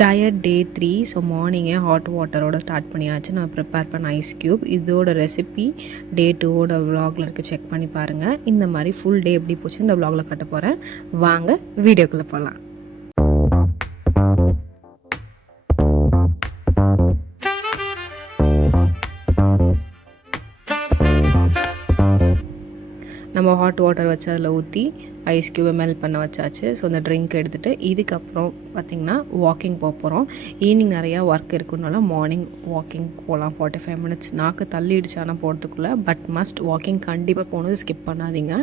Diet டே 3. So மார்னிங்கே hot வாட்டரோட start பண்ணியாச்சு. நான் ப்ரிப்பேர் பண்ண ஐஸ் க்யூப். இதோட ரெசிபி டே 2ஓட விலாகில் இருக்குது, செக் பண்ணி பாருங்கள். இந்த மாதிரி ஃபுல் டே எப்படி போச்சு இந்த விலாகில் கட்ட போகிறேன். வாங்க வீடியோக்குள்ளே போகலாம். நம்ம ஹாட் வாட்டர் வச்சு அதில் ஊற்றி ஐஸ் க்யூபை மெல்ட் பண்ண வச்சாச்சு. ஸோ அந்த ட்ரிங்க் எடுத்துகிட்டு இதுக்கப்புறம் பார்த்திங்கன்னா வாக்கிங் போக போகிறோம். ஈவினிங் நிறையா ஒர்க் இருக்குனால மார்னிங் வாக்கிங் போகலாம். 45 மினிட்ஸ் நாக்கு தள்ளிடுச்சு ஆனால் போகிறதுக்குள்ளே. பட் மஸ்ட் வாக்கிங் கண்டிப்பாக போனது ஸ்கிப் பண்ணாதீங்க.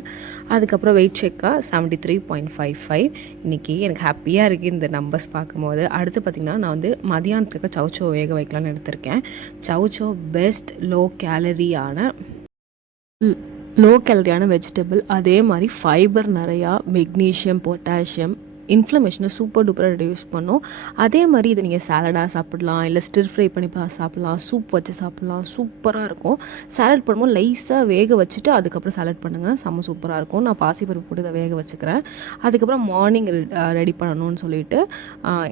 அதுக்கப்புறம் வெயிட் செக்காக 73.55. இன்றைக்கி எனக்கு ஹாப்பியாக இருக்குது இந்த நம்பர்ஸ் பார்க்கும்போது. அடுத்து பார்த்திங்கன்னா நான் வந்து மதியானத்துக்கு சவுச்சோ வேக வைக்கலான்னு எடுத்திருக்கேன். சவுச்சோ பெஸ்ட் லோ கேலரியான வெஜிடபிள். அதே மாதிரி ஃபைபர் நிறையா, மெக்னீஷியம், பொட்டாசியம், இன்ஃப்ளமேஷனை சூப்பர் டூப்பராக ரெடியூஸ் பண்ணும். அதே மாதிரி இதை நீங்கள் சாலடாக சாப்பிடலாம், இல்லை ஸ்டிர் ஃப்ரை பண்ணி சாப்பிட்லாம், சூப் வச்சு சாப்பிட்லாம். சூப்பராக இருக்கும். சாலட் பண்ணும்போது லைஸாக வேக வச்சுட்டு அதுக்கப்புறம் சாலட் பண்ணுங்கள், செம்ம சூப்பராக இருக்கும். நான் பாசிப்பருப்பு போட்டு இதை வேக வச்சுக்கிறேன். அதுக்கப்புறம் மார்னிங் ரெடி பண்ணணும்னு சொல்லிட்டு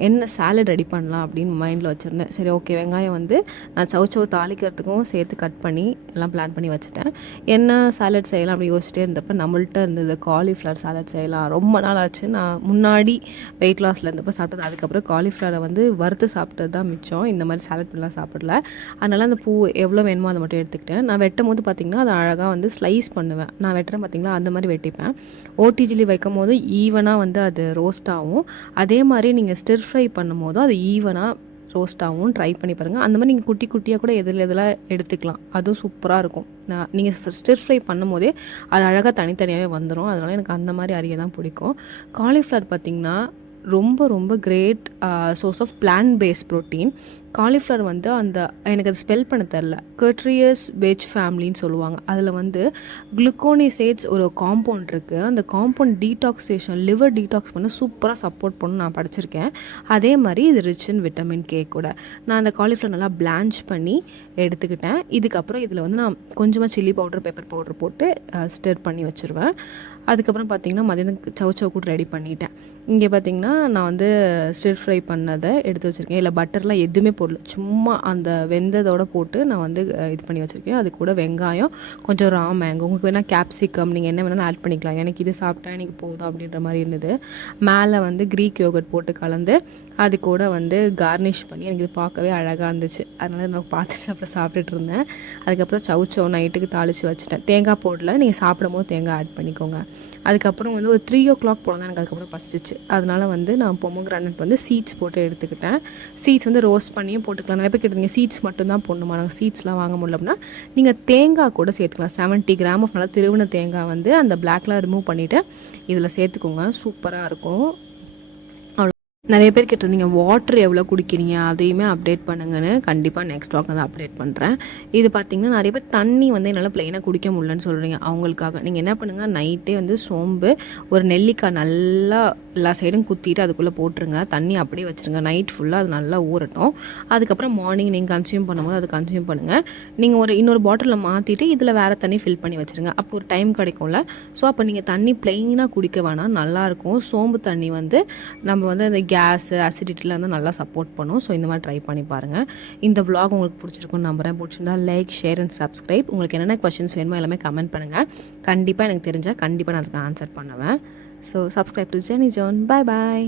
என்ன சாலட் ரெடி பண்ணலாம் அப்படின்னு மைண்டில் வச்சுருந்தேன். சரி, ஓகே, வெங்காயம் வந்து நான் சவுச்சோ தாளிக்கிறதுக்கும் சேர்த்து கட் பண்ணி எல்லாம் பிளான் பண்ணி வச்சுட்டேன். என்ன சாலட் செய்யலாம் அப்படி யோசிச்சிட்டே இருந்தப்போ நம்மள்ட்ட இருந்தது காலிஃப்ளவர் சாலட் செய்யலாம். ரொம்ப நாள் ஆச்சு. நான் முன்னாடி வெயிட் லாஸில் இருந்தப்போ சாப்பிட்டது. அதுக்கப்புறம் காலிஃப்ளவரை வந்து வறுத்து சாப்பிட்டது தான் மிச்சம். இந்த மாதிரி சாலட் பண்ணலாம் சாப்பிடல. அதனால் அந்த பூ எவ்வளோ வேணுமோ அதை மட்டும் எடுத்துக்கிட்டேன். நான் வெட்டும் போது பார்த்திங்கன்னா அதை அழகாக வந்து ஸ்லைஸ் பண்ணுவேன். நான் வெட்டுறேன் பார்த்திங்களா, அந்த மாதிரி வெட்டிப்பேன். ஓடிஜிலி வைக்கும் போது ஈவனாக வந்து அது ரோஸ்ட் ஆகும். அதே மாதிரி நீங்கள் ஸ்டிர் ஃப்ரை பண்ணும் போதும் அது ஈவனாக ரோஸ்ட்டாகவும் ட்ரை பண்ணி பாருங்கள். அந்த மாதிரி நீங்கள் குட்டி குட்டியாக கூட எதில் எடுத்துக்கலாம். அதுவும் சூப்பராக இருக்கும். நீங்கள் ஸ்டிர் ஃப்ரை பண்ணும் போதே அது அழகாக தனித்தனியாகவே வந்துடும். அதனால் எனக்கு அந்த மாதிரி அறிய தான் பிடிக்கும். காலிஃப்ளவர் பார்த்திங்கன்னா ரொம்ப ரொம்ப great source of plant based protein. Cauliflower வந்து அந்த எனக்கு அது ஸ்பெல் பண்ண தெரில, கர்ட்ரியஸ் வெஜ் ஃபேமிலின்னு சொல்லுவாங்க. அதில் வந்து குளுக்கோனிசேட்ஸ் ஒரு காம்பவுண்ட் இருக்குது. அந்த காம்பவுண்ட் டீடாக்ஸேஷன், லிவர் டீடாக்ஸ் பண்ண சூப்பராக சப்போர்ட் பண்ணணும் நான் படிச்சிருக்கேன். அதே மாதிரி இது ரிச் இன் விட்டமின் கே கூட. நான் அந்த காலிஃப்ளவர் நல்லா பிளான்ச் பண்ணி எடுத்துக்கிட்டேன். இதுக்கப்புறம் இதில் வந்து நான் கொஞ்சமாக சில்லி பவுடர், பெப்பர் பவுடர் போட்டு ஸ்டிர் பண்ணி வச்சுருவேன். அதுக்கப்புறம் பார்த்திங்கன்னா மதியானம் சவுச்சோ கூட ரெடி பண்ணிட்டேன். இங்கே பார்த்திங்கன்னா நான் வந்து ஸ்டிர் ஃப்ரை பண்ணதை எடுத்து வச்சுருக்கேன். இல்லை பட்டர்லாம் எதுவுமே போடல, சும்மா அந்த வெந்ததோடு போட்டு நான் வந்து இது பண்ணி வச்சுருக்கேன். அது கூட வெங்காயம், கொஞ்சம் ரா மேங்கோ, உங்களுக்கு வேணால் கேப்சிகம், நீங்கள் என்ன வேணாலும் ஆட் பண்ணிக்கலாம். எனக்கு இது சாப்பிட்டா எனக்கு போதும் அப்படின்ற மாதிரி இருந்தது. மேலே வந்து க்ரீக் யோகர்ட் போட்டு கலந்து அது கூட வந்து கார்னிஷ் பண்ணி எனக்கு இது பார்க்கவே அழகாக இருந்துச்சு. அதனால் நான் பார்த்துட்டு அப்புறம் சாப்பிட்டுட்டு இருந்தேன். அதுக்கப்புறம் சவுச்சோ நைட்டுக்கு தாளித்து வச்சுட்டேன். தேங்காய் போடல, நீங்கள் சாப்பிடும் போது தேங்காய் ஆட் பண்ணிக்கோங்க. அதுக்கப்புறம் வந்து ஒரு 3 o'clock போல தான் எனக்கு அதுக்கப்புறம் பசிச்சிச்சு. அதனால் வந்து நான் பொமோகிரானட் வந்து சீட்ஸ் போட்டு எடுத்துக்கிட்டேன். சீட்ஸ் வந்து ரோஸ்ட் பண்ணியும் போட்டுக்கலாம். நிறைய பேர் கேட்டீங்க சீட்ஸ் மட்டும்தான் போடணுமா, நாங்கள் சீட்ஸ்லாம் வாங்க முடியல அப்படின்னா நீங்கள் தேங்காய் கூட சேர்த்துக்கலாம். 70 கிராம் ஆஃப் நல்லா திருவின தேங்காய் வந்து அந்த பிளாக்லாம் ரிமூவ் பண்ணிவிட்டு இதில் சேர்த்துக்கோங்க. சூப்பராக இருக்கும். நிறைய பேர் கேட்டிருந்தீங்க வாட்டர் எவ்வளோ குடிக்கிறீங்க, அதையுமே அப்டேட் பண்ணுங்கன்னு. கண்டிப்பாக நெக்ஸ்ட் வாக் வந்து அப்டேட் பண்ணுறேன். இது பார்த்திங்கன்னா நிறைய பேர் தண்ணி வந்து என்னால் ப்ளைனாக குடிக்க முடியலன்னு சொல்கிறீங்க. அவங்களுக்காக நீங்கள் என்ன பண்ணுங்கள், நைட்டே வந்து சோம்பு, ஒரு நெல்லிக்காய் நல்லா எல்லா சைடும் குத்திட்டு அதுக்குள்ளே போட்டுருங்க. தண்ணி அப்படியே வச்சுருங்க. நைட் ஃபுல்லாக அது நல்லா ஊறட்டும். அதுக்கப்புறம் மார்னிங் நீங்கள் கன்சியூம் பண்ணும்போது அது கன்சியூம் பண்ணுங்கள். நீங்கள் இன்னொரு பாட்டிலில் மாற்றிட்டு இதில் வேறு தண்ணி ஃபில் பண்ணி வச்சுருங்க. அப்போ ஒரு டைம் கிடைக்கும்ல. ஸோ அப்போ நீங்கள் தண்ணி ப்ளைனாக குடிக்க வேணாம், நல்லாயிருக்கும். சோம்பு தண்ணி வந்து நம்ம வந்து அந்த கேஸ், அசிடிட்டியில் வந்து நல்லா சப்போர்ட் பண்ணும். ஸோ இந்த மாதிரி ட்ரை பண்ணி பாருங்கள். இந்த vlog உங்களுக்கு பிடிச்சிருக்குன்னு நம்புகிறேன். பிடிச்சிருந்தா லைக், ஷேர் அண்ட் சப்ஸ்கிரைப். உங்களுக்கு என்னென்ன கொஸ்டின்ஸ் வேணுமோ எல்லாமே கமெண்ட் பண்ணுங்கள். கண்டிப்பாக எனக்கு தெரிஞ்சால் கண்டிப்பாக நான் அதுக்கு ஆன்சர் பண்ணுவேன். So subscribe to Jeni Jone. Bye bye.